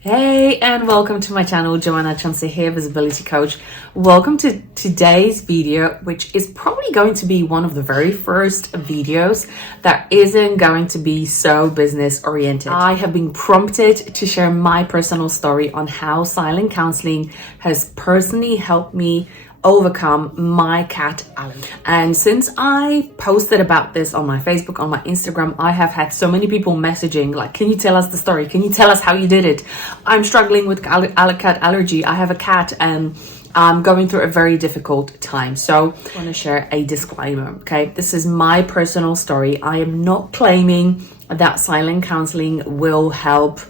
Hey, and welcome to my channel. Joanna Chansey here, visibility coach. Welcome to today's video, which is probably going to be one of the very first videos that isn't going to be so business oriented. I have been prompted to share my personal story on how silent counseling has personally helped me overcome my cat allergy. And since I posted about this on my Facebook, on my Instagram, I have had so many people messaging like, can you tell us the story? Can you tell us how you did it? I'm struggling with cat allergy. I have a cat and I'm going through a very difficult time. So I want to share a disclaimer, okay? This is my personal story. I am not claiming that silent counseling will help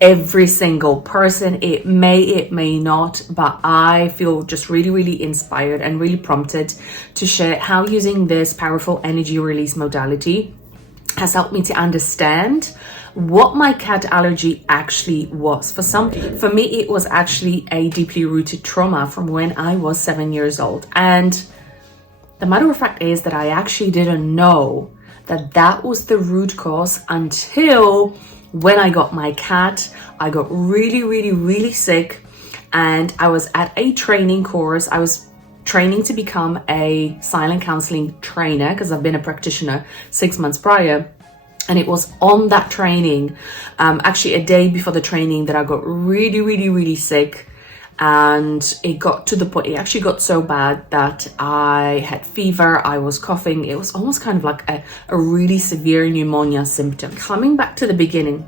every single person. It may not, but I feel just really inspired and really prompted to share how using this powerful energy release modality has helped me to understand what my cat allergy actually was. For me, it was actually a deeply rooted trauma from when I was 7 years old. And the matter of fact is that I actually didn't know that was the root cause until when I got my cat. I got really sick, and I was at a training course. I was training to become a silent counseling trainer because I've been a practitioner 6 months prior. And it was on that training, actually a day before the training, that I got really sick. And it got to the point, it actually got so bad that I had fever, I was coughing. It was almost kind of like a really severe pneumonia symptom. Coming back to the beginning,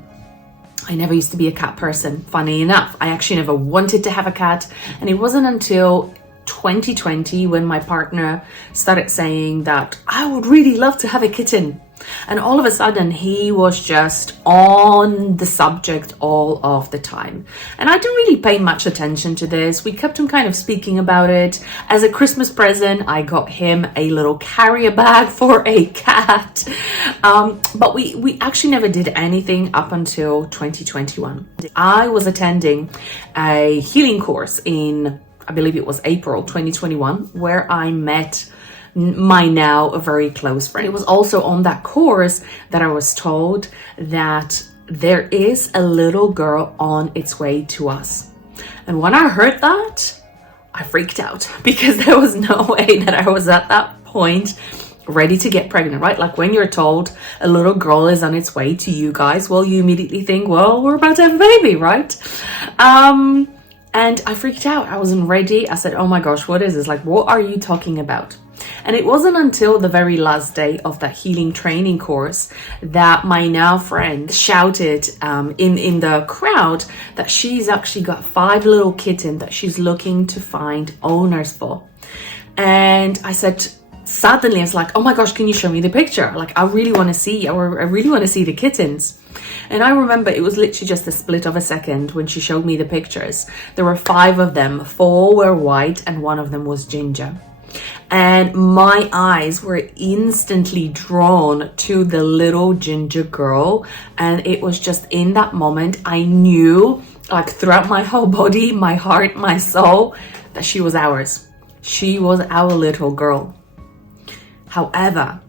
I never used to be a cat person, funny enough. I actually never wanted to have a cat. And it wasn't until 2020 when my partner started saying that I would really love to have a kitten. And all of a sudden, he was just on the subject all of the time. And I didn't really pay much attention to this. We kept on kind of speaking about it. As a Christmas present, I got him a little carrier bag for a cat. But we actually never did anything up until 2021. I was attending a healing course in, I believe it was April 2021, where I met my now a very close friend. It was also on that course that I was told that there is a little girl on its way to us. And when I heard that, I freaked out because there was no way that I was at that point ready to get pregnant, right? Like when you're told a little girl is on its way to you guys, well, you immediately think, well, we're about to have a baby, right? And I freaked out. I wasn't ready. I said, oh my gosh, what is this? Like, what are you talking about? And it wasn't until the very last day of that healing training course that my now friend shouted in the crowd that she's actually got 5 little kittens that she's looking to find owners for. And I said, suddenly I was like, oh my gosh, can you show me the picture? Like, I really want to see the kittens. And I remember it was literally just a split of a second when she showed me the pictures. There were 5 of them, 4 were white and 1 of them was ginger. And my eyes were instantly drawn to the little ginger girl. And it was just in that moment, I knew, like throughout my whole body, my heart, my soul, that she was ours. She was our little girl. However,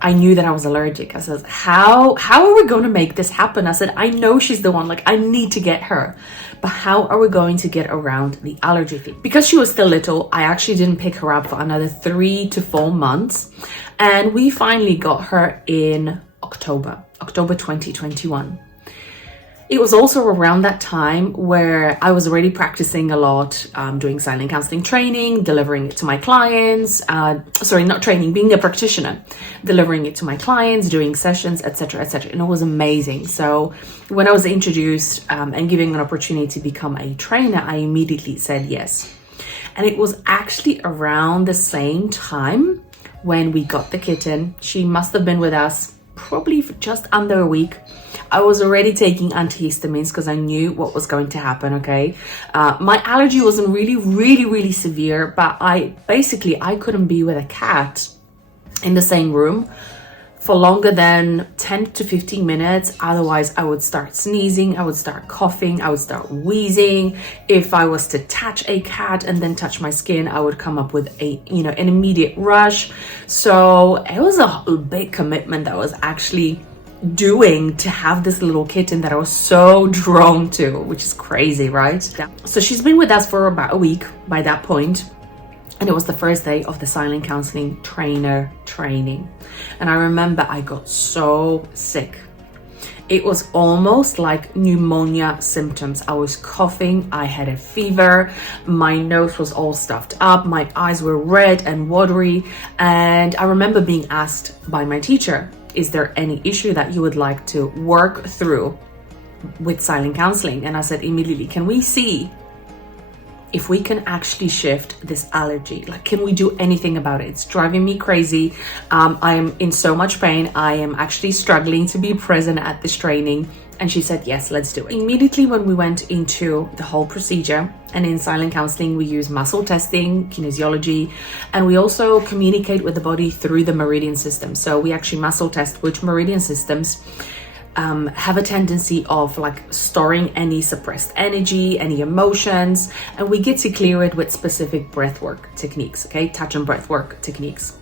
I knew that I was allergic. I said, how are we going to make this happen? I said, I know she's the one, like I need to get her. But how are we going to get around the allergy thing? Because she was still little, I actually didn't pick her up for another 3 to 4 months. And we finally got her in October 2021. It was also around that time where I was already practicing a lot, doing silent counseling training, delivering it to my clients, being a practitioner, delivering it to my clients, doing sessions, etc. And it was amazing. So when I was introduced and given an opportunity to become a trainer, I immediately said yes. And it was actually around the same time when we got the kitten. She must have been with us probably for just under a week. I was already taking antihistamines because I knew what was going to happen, okay? My allergy wasn't really severe, but I couldn't be with a cat in the same room for longer than 10 to 15 minutes. Otherwise, I would start sneezing, I would start coughing, I would start wheezing. If I was to touch a cat and then touch my skin, I would come up with an immediate rush. So it was a big commitment that was actually doing to have this little kitten that I was so drawn to, which is crazy, right? Yeah. So she's been with us for about a week by that point, and it was the first day of the silent counseling trainer training. And I remember I got so sick. It was almost like pneumonia symptoms. I was coughing, I had a fever, my nose was all stuffed up, my eyes were red and watery. And I remember being asked by my teacher, is there any issue that you would like to work through with silent counseling? And I said immediately, can we see if we can actually shift this allergy? Like, can we do anything about it? It's driving me crazy. I am in so much pain. I am actually struggling to be present at this training. And she said, yes, let's do it. Immediately when we went into the whole procedure, and in silent counseling, we use muscle testing, kinesiology, and we also communicate with the body through the meridian system. So we actually muscle test which meridian systems have a tendency of like storing any suppressed energy, any emotions, and we get to clear it with specific breathwork techniques, okay? Touch and breathwork techniques.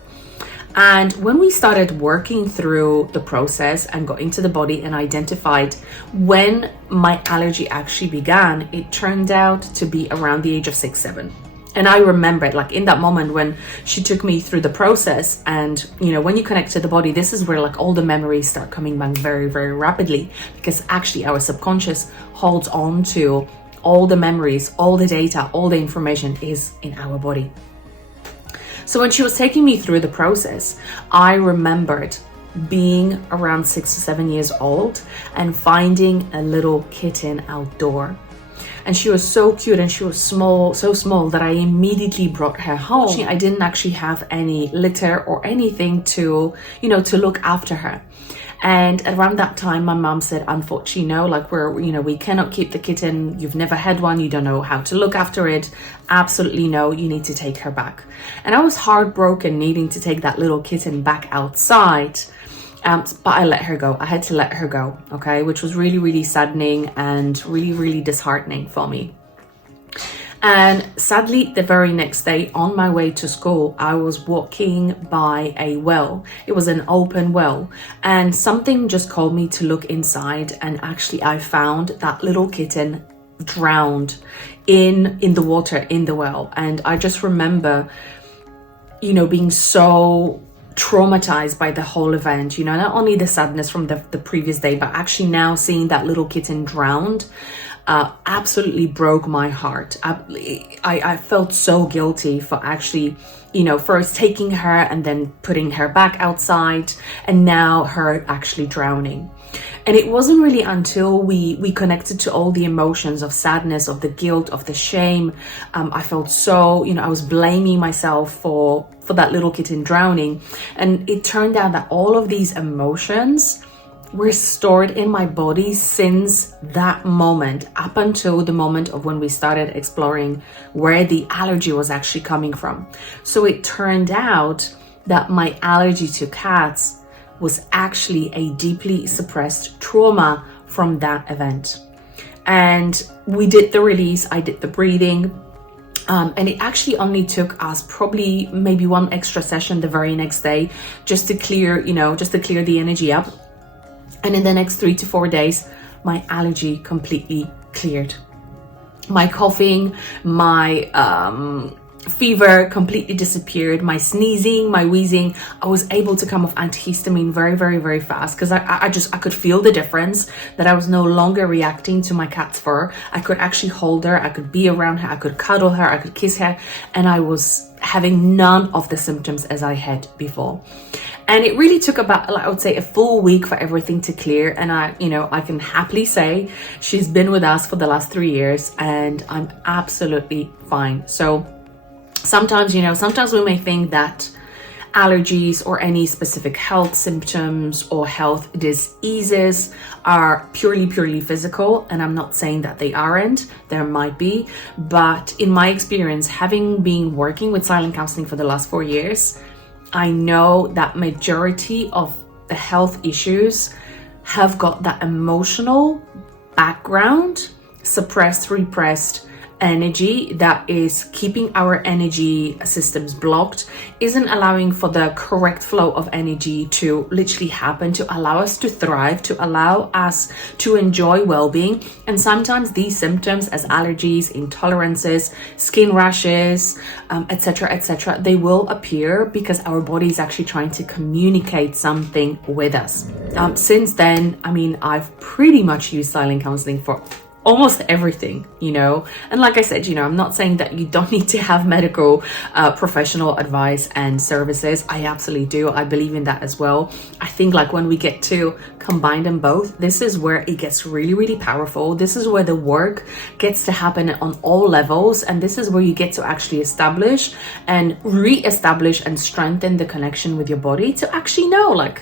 And when we started working through the process and got into the body and identified when my allergy actually began, it turned out to be around the age of 6, 7. And I remember it, like in that moment when she took me through the process, and you know, when you connect to the body, this is where like all the memories start coming back very, very rapidly, because actually our subconscious holds on to all the memories, all the data, all the information is in our body. So when she was taking me through the process, I remembered being around 6 to 7 years old and finding a little kitten outdoor. And she was so cute, and she was small, so small that I immediately brought her home. I didn't actually have any litter or anything to, you know, to look after her. And around that time, my mom said, unfortunately, no, like we cannot keep the kitten. You've never had one. You don't know how to look after it. Absolutely no, you need to take her back. And I was heartbroken needing to take that little kitten back outside. But I let her go. I had to let her go, okay? Which was really, really saddening and really, really disheartening for me. And sadly, the very next day on my way to school, I was walking by a well. It was an open well, and something just called me to look inside. And actually, I found that little kitten drowned in the water in the well. And I just remember, you know, being so traumatized by the whole event, you know, not only the sadness from the previous day, but actually now seeing that little kitten drowned absolutely broke my heart. I felt so guilty for actually, you know, first taking her and then putting her back outside, and now her actually drowning. And it wasn't really until we connected to all the emotions of sadness, of the guilt, of the shame. I felt so, you know, I was blaming myself for that little kitten drowning. And it turned out that all of these emotions were stored in my body since that moment, up until the moment of when we started exploring where the allergy was actually coming from. So it turned out that my allergy to cats was actually a deeply suppressed trauma from that event. And we did the release, I did the breathing, and it actually only took us probably maybe one extra session the very next day just to clear, you know, just to clear the energy up. And in the next 3 to 4 days, my allergy completely cleared. My coughing, my fever completely disappeared. My sneezing, my wheezing, I was able to come off antihistamine very, very, very fast, because I could feel the difference, that I was no longer reacting to my cat's fur. I could actually hold her, I could be around her, I could cuddle her, I could kiss her, and I was having none of the symptoms as I had before. And it really took about, I would say, a full week for everything to clear. And I can happily say she's been with us for the last 3 years, and I'm absolutely fine. So sometimes we may think that allergies or any specific health symptoms or health diseases are purely physical. And I'm not saying that they aren't, there might be. But in my experience, having been working with silent counseling for the last 4 years, I know that majority of the health issues have got that emotional background, suppressed, repressed, energy that is keeping our energy systems blocked, isn't allowing for the correct flow of energy to literally happen, to allow us to thrive, to allow us to enjoy well-being. And sometimes these symptoms, as allergies, intolerances, skin rashes, etc., they will appear because our body is actually trying to communicate something with us. Since then, I mean, I've pretty much used silent counseling for almost everything, and like I said, I'm not saying that you don't need to have medical professional advice and services. I absolutely do. I believe in that as well. I think like when we get to combine them both, this is where it gets really, really powerful. This is where the work gets to happen on all levels, and this is where you get to actually establish and re-establish and strengthen the connection with your body to actually know, like,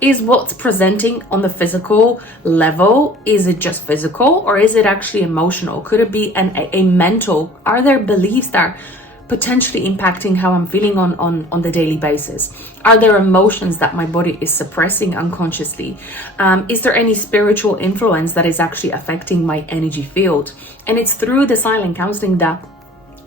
is what's presenting on the physical level, is it just physical, or is it actually emotional? Could it be a mental? Are there beliefs that are potentially impacting how I'm feeling on the daily basis? Are there emotions that my body is suppressing unconsciously? Is there any spiritual influence that is actually affecting my energy field? And it's through the silent counseling that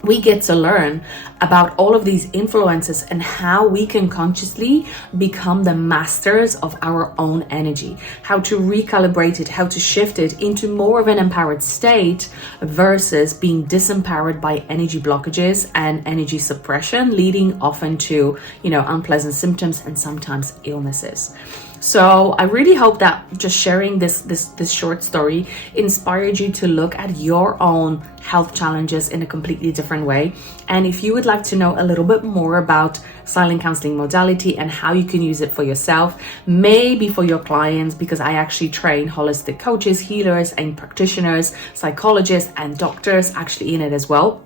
we get to learn about all of these influences and how we can consciously become the masters of our own energy, how to recalibrate it, how to shift it into more of an empowered state versus being disempowered by energy blockages and energy suppression, leading often to, unpleasant symptoms and sometimes illnesses. So I really hope that just sharing this short story inspired you to look at your own health challenges in a completely different way. And if you would like to know a little bit more about silent counseling modality and how you can use it for yourself, maybe for your clients, because I actually train holistic coaches, healers, and practitioners, psychologists, and doctors actually in it as well.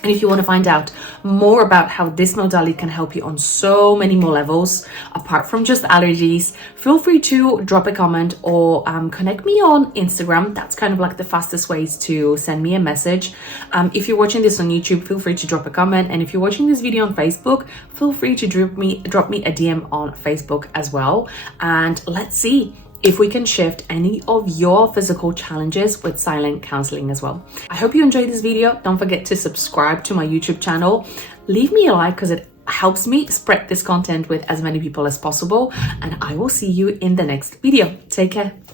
And if you want to find out more about how this modality can help you on so many more levels, apart from just allergies, feel free to drop a comment or connect me on Instagram. That's kind of like the fastest ways to send me a message. If you're watching this on YouTube, feel free to drop a comment. And if you're watching this video on Facebook, feel free to drop me a DM on Facebook as well. And let's see if we can shift any of your physical challenges with silent counseling as well. I hope you enjoyed this video. Don't forget to subscribe to my YouTube channel. Leave me a like because it helps me spread this content with as many people as possible. And I will see you in the next video. Take care.